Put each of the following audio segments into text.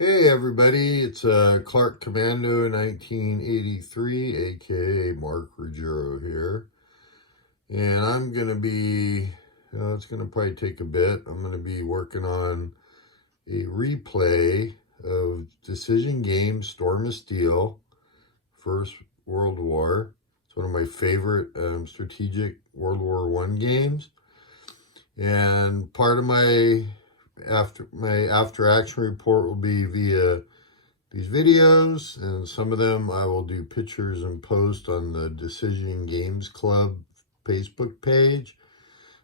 Hey everybody, it's Clark Commando 1983, aka Mark Ruggiero here. And I'm going to be, it's going to probably take a bit. I'm going to be working on a replay of Decision Game Storm of Steel, First World War. It's one of my favorite strategic World War I games. And part of my after action report will be via these videos, and some of them I will do pictures and post on the Decision Games Club Facebook page.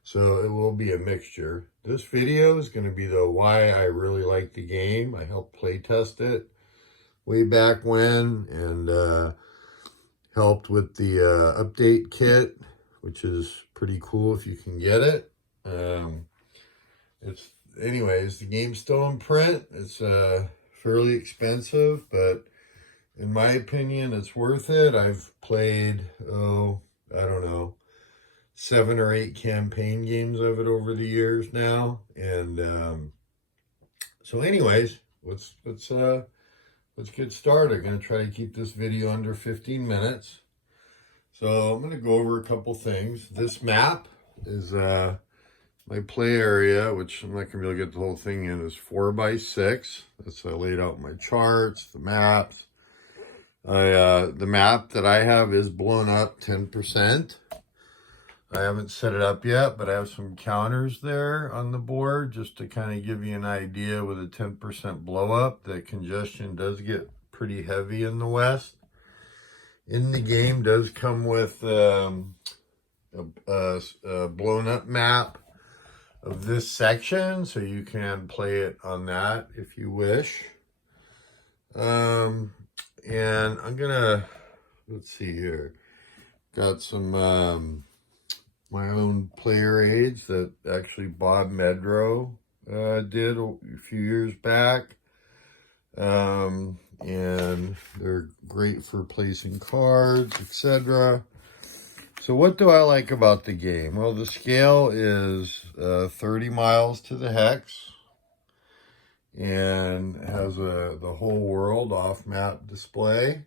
So it will be a mixture. This video is going to be the why I really like the game. I helped play test it way back when, and helped with the update kit, which is pretty cool if you can get it. Anyways, the game's still in print. It's fairly expensive, but in my opinion, it's worth it. I've played, I don't know, 7 or 8 campaign games of it over the years now. And so anyways, let's get started. I'm going to try to keep this video under 15 minutes. So I'm going to go over a couple things. This map is my play area, which I'm not going to be able to get the whole thing in, is 4x6. That's I laid out my charts, the maps. The map that I have is blown up 10%. I haven't set it up yet, but I have some counters there on the board just to kind of give you an idea with a 10% blow up that congestion does get pretty heavy in the West. In the game does come with a blown up map of this section, so you can play it on that if you wish. And I'm gonna, let's see here, got some my own player aids that actually Bob Medro did a few years back, and they're great for placing cards, etc. So what do I like about the game? Well, the scale is 30 miles to the hex, and has the whole world off-map display.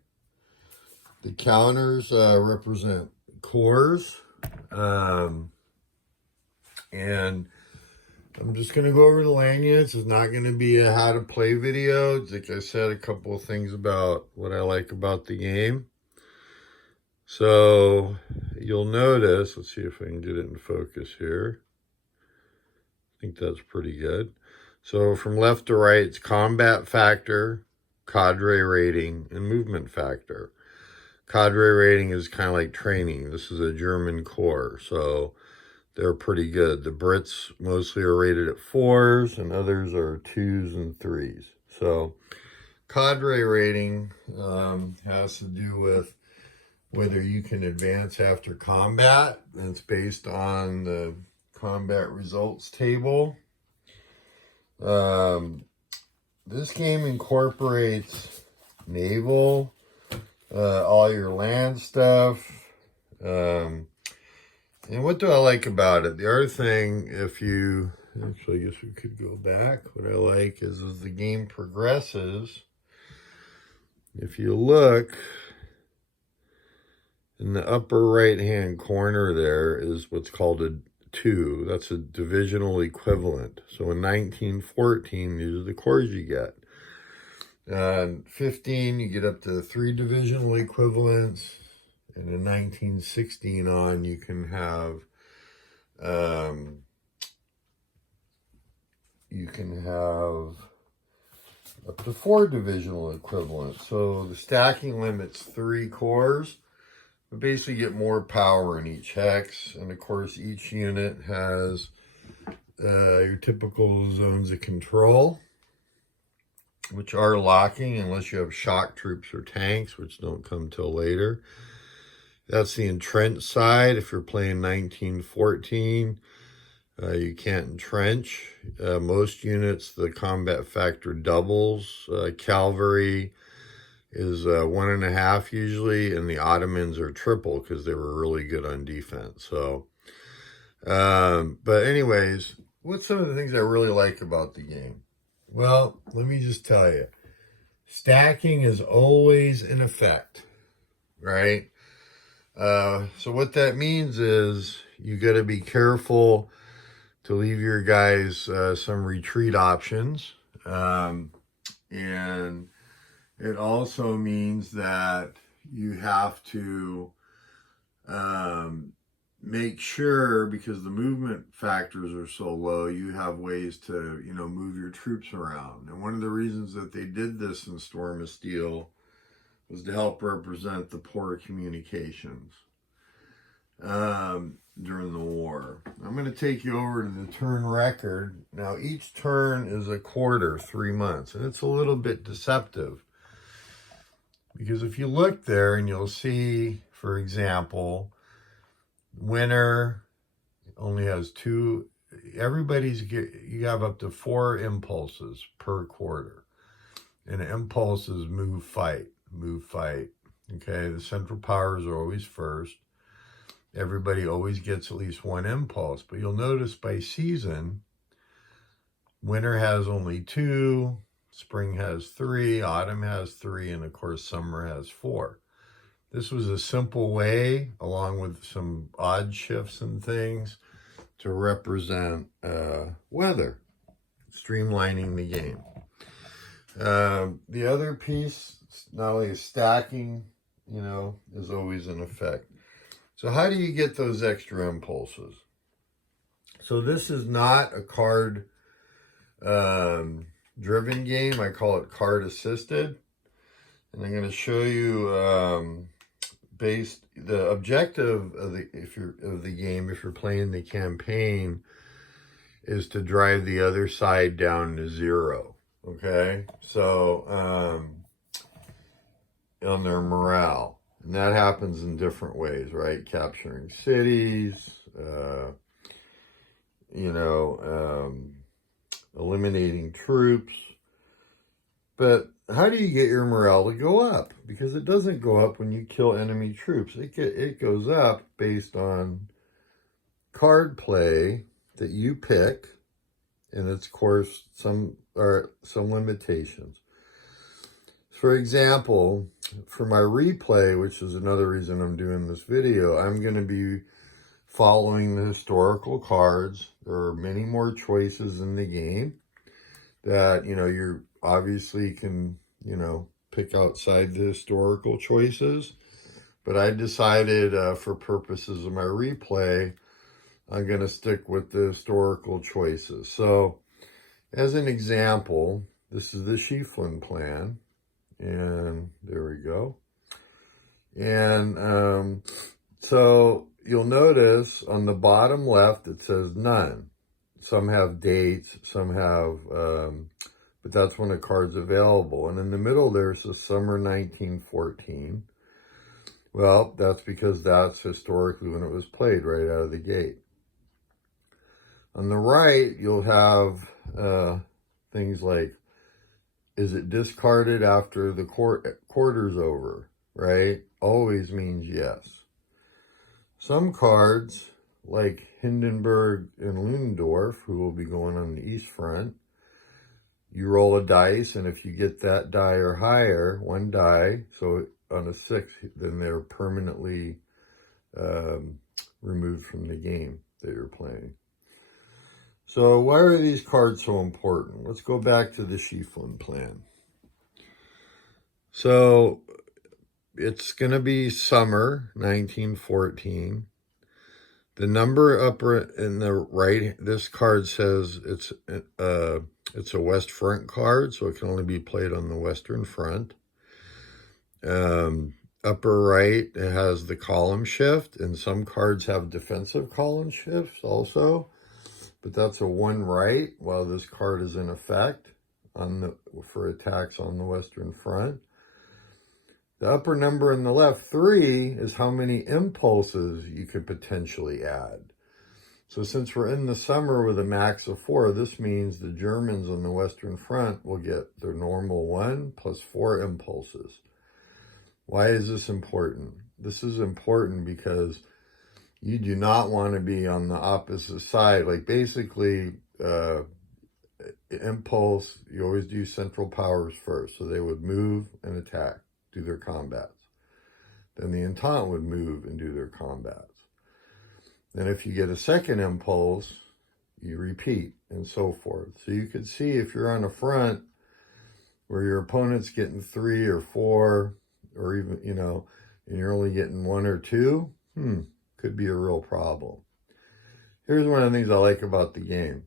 The counters represent cores, and I'm just going to go over the lanyards. It's not going to be a how to play video. Like I said, a couple of things about what I like about the game. So you'll notice, let's see if I can get it in focus here. I think that's pretty good. So from left to right, it's combat factor, cadre rating, and movement factor. Cadre rating is kind of like training. This is a German corps, so they're pretty good. The Brits mostly are rated at 4s, and others are 2s and 3s. So cadre rating has to do with whether you can advance after combat, and it's based on the combat results table. This game incorporates naval, all your land stuff. And what do I like about it? The other thing, actually, I guess we could go back. What I like is as the game progresses, if you look, in the upper right-hand corner there is what's called a 2. That's a divisional equivalent. So in 1914, these are the cores you get. 15, you get up to 3 divisional equivalents. And in 1916 on, you can have up to 4 divisional equivalents. So the stacking limit's 3 cores. But basically get more power in each hex, and of course each unit has your typical zones of control, which are locking unless you have shock troops or tanks, which don't come till later. That's the entrench side. If you're playing 1914, you can't entrench. Most units, the combat factor doubles. Cavalry is 1.5 usually, and the Ottomans are triple because they were really good on defense. So, but anyways, what's some of the things I really like about the game? Well, let me just tell you. stacking is always in effect, right? So what that means is you got to be careful to leave your guys some retreat options. And it also means that you have to make sure, because the movement factors are so low, you have ways to, move your troops around. And one of the reasons that they did this in Storm of Steel was to help represent the poor communications during the war. I'm going to take you over to the turn record. Now, each turn is a quarter, 3 months, and it's a little bit deceptive. Because if you look there and you'll see, for example, winter only has 2, you have up to 4 impulses per quarter. And impulses move, fight. Okay, the central powers are always first. Everybody always gets at least 1 impulse. But you'll notice by season, winter has only 2, spring has 3, autumn has 3, and of course summer has 4. This was a simple way, along with some odd shifts and things, to represent weather, streamlining the game. The other piece, not only is stacking, is always in effect. So how do you get those extra impulses? So this is not a card driven game. I call it card assisted. And I'm going to show you the objective of the game, if you're playing the campaign, is to drive the other side down to 0. Okay, so on their morale. And that happens in different ways, right? Capturing cities, eliminating troops. But how do you get your morale to go up? Because it doesn't go up when you kill enemy troops. It goes up based on card play that you pick, and of course some limitations. For example, for my replay, which is another reason I'm doing this video, I'm going to be following the historical cards. There are many more choices in the game that, you're obviously can, pick outside the historical choices. But I decided for purposes of my replay, I'm going to stick with the historical choices. So as an example, this is the Schieffelin plan. And there we go. And so you'll notice on the bottom left, it says none. Some have dates, some have, but that's when a card's available. And in the middle, there's the summer 1914. Well, that's because that's historically when it was played, right out of the gate. On the right, you'll have things like, is it discarded after the quarter's over, right? Always means yes. Some cards, like Hindenburg and Ludendorff, who will be going on the East Front, you roll a dice, and if you get that die or higher, 1 die, so on a 6, then they're permanently removed from the game that you're playing. So why are these cards so important? Let's go back to the Schieffelin plan. So it's going to be summer 1914. The number upper in the right, this card says it's a West Front card, so it can only be played on the Western Front. Upper right, it has the column shift, and some cards have defensive column shifts also. But that's a 1 right while this card is in effect for attacks on the Western Front. The upper number on the left, 3, is how many impulses you could potentially add. So since we're in the summer with a max of 4, this means the Germans on the Western Front will get their normal 1 plus 4 impulses. Why is this important? This is important because you do not want to be on the opposite side. Like basically, impulse, you always do central powers first. So they would move and attack, do their combats. Then the entente would move and do their combats. Then if you get a second impulse, you repeat and so forth. So you could see if you're on a front where your opponent's getting 3 or 4, or even, you know, and you're only getting 1 or 2, could be a real problem. Here's one of the things I like about the game.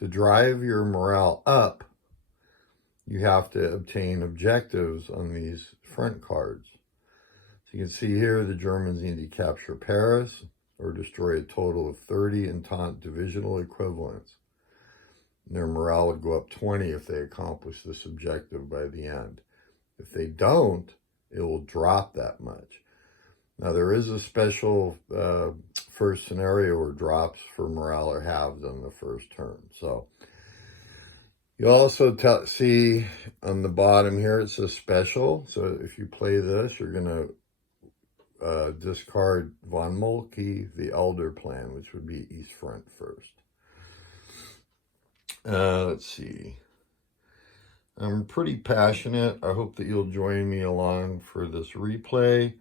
To drive your morale up, you have to obtain objectives on these front cards. So you can see here the Germans need to capture Paris or destroy a total of 30 Entente divisional equivalents. And their morale would go up 20 if they accomplish this objective by the end. If they don't, it will drop that much. Now, there is a special first scenario where drops for morale are halved on the first turn. So you also see on the bottom here, it says special. So if you play this, you're going to discard von Moltke, the Elder Plan, which would be East Front first. Let's see. I'm pretty passionate. I hope that you'll join me along for this replay.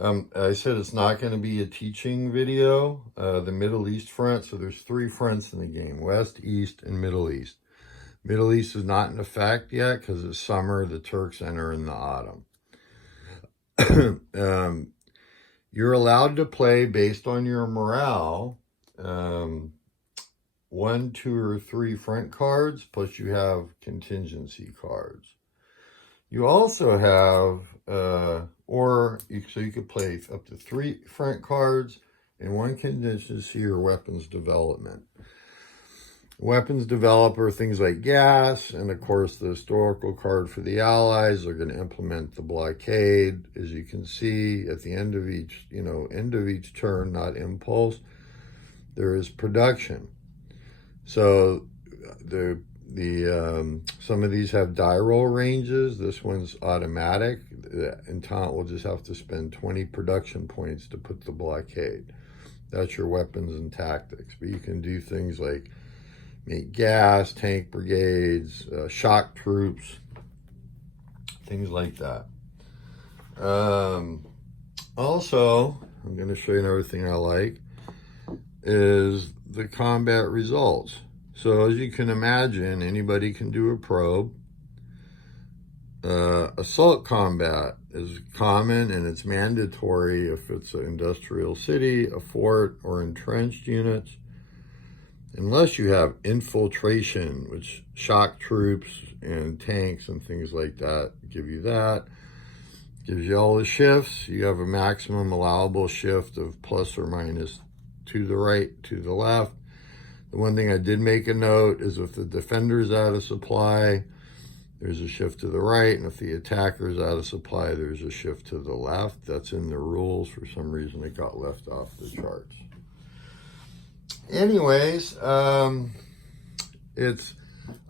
I said it's not going to be a teaching video. The Middle East front, so there's 3 fronts in the game: West, East, and Middle East. Middle East is not in effect yet because it's summer. The Turks enter in the autumn. You're allowed to play based on your morale. 1, 2, or 3 front cards, plus you have contingency cards. You also have, so you could play up to 3 front cards and 1 contingency or weapons development. Weapons developer, things like gas, and of course the historical card for the Allies are going to implement the blockade. As you can see, at the end of each turn, not impulse, there is production. So some of these have die roll ranges. This one's automatic. The Entente will just have to spend 20 production points to put the blockade. That's your weapons and tactics. But you can do things like make gas, tank brigades, shock troops, things like that. Also, I'm going to show you another thing I like, is the combat results. So as you can imagine, anybody can do a probe. Assault combat is common and it's mandatory if it's an industrial city, a fort, or entrenched units. Unless you have infiltration, which shock troops and tanks and things like that give you that. Gives you all the shifts. You have a maximum allowable shift of plus or minus to the right, to the left. The one thing I did make a note is if the defender's out of supply, there's a shift to the right, and if the attacker's out of supply, there's a shift to the left. That's in the rules. For some reason, it got left off the charts. Anyways, I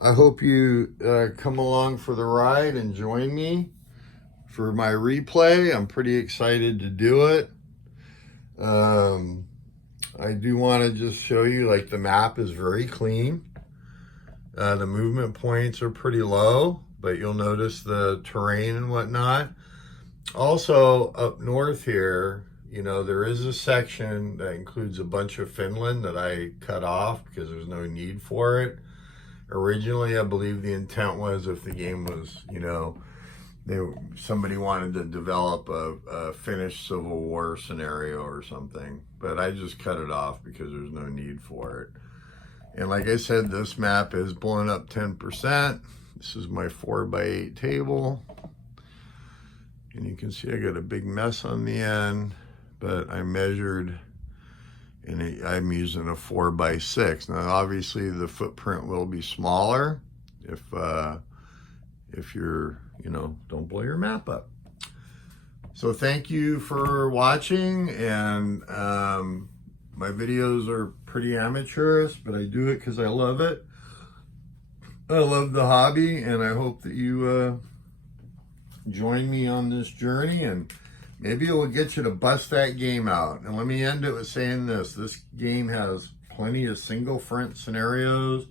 hope you come along for the ride and join me for my replay. I'm pretty excited to do it. I do want to just show you, like, the map is very clean. The movement points are pretty low, but you'll notice the terrain and whatnot. Also, up north here, you know, there is a section that includes a bunch of Finland that I cut off because there's no need for it. Originally, I believe the intent was if the game was, you know, somebody wanted to develop a Finnish Civil War scenario or something, but I just cut it off because there's no need for it. And like I said, this map is blown up 10%. This is my 4x8 table. And you can see I got a big mess on the end, but I measured, and I'm using a 4x6. Now, obviously the footprint will be smaller if you're, you know, don't blow your map up. So thank you for watching, and my videos are pretty amateurish, but I do it because I love it. I love the hobby, and I hope that you join me on this journey, and maybe it will get you to bust that game out. And let me end it with saying this game has plenty of single front scenarios.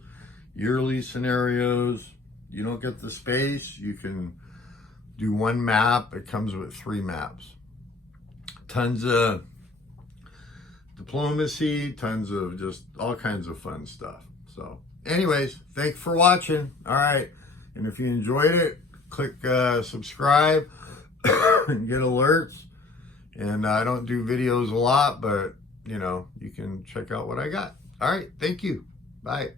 yearly scenarios. You don't get the space, you can do one map. It comes with 3 maps. Tons of diplomacy, tons of just all kinds of fun stuff. So anyways, thanks for watching. All right. And if you enjoyed it, click subscribe and get alerts. And I don't do videos a lot, but you know, you can check out what I got. All right. Thank you. Bye.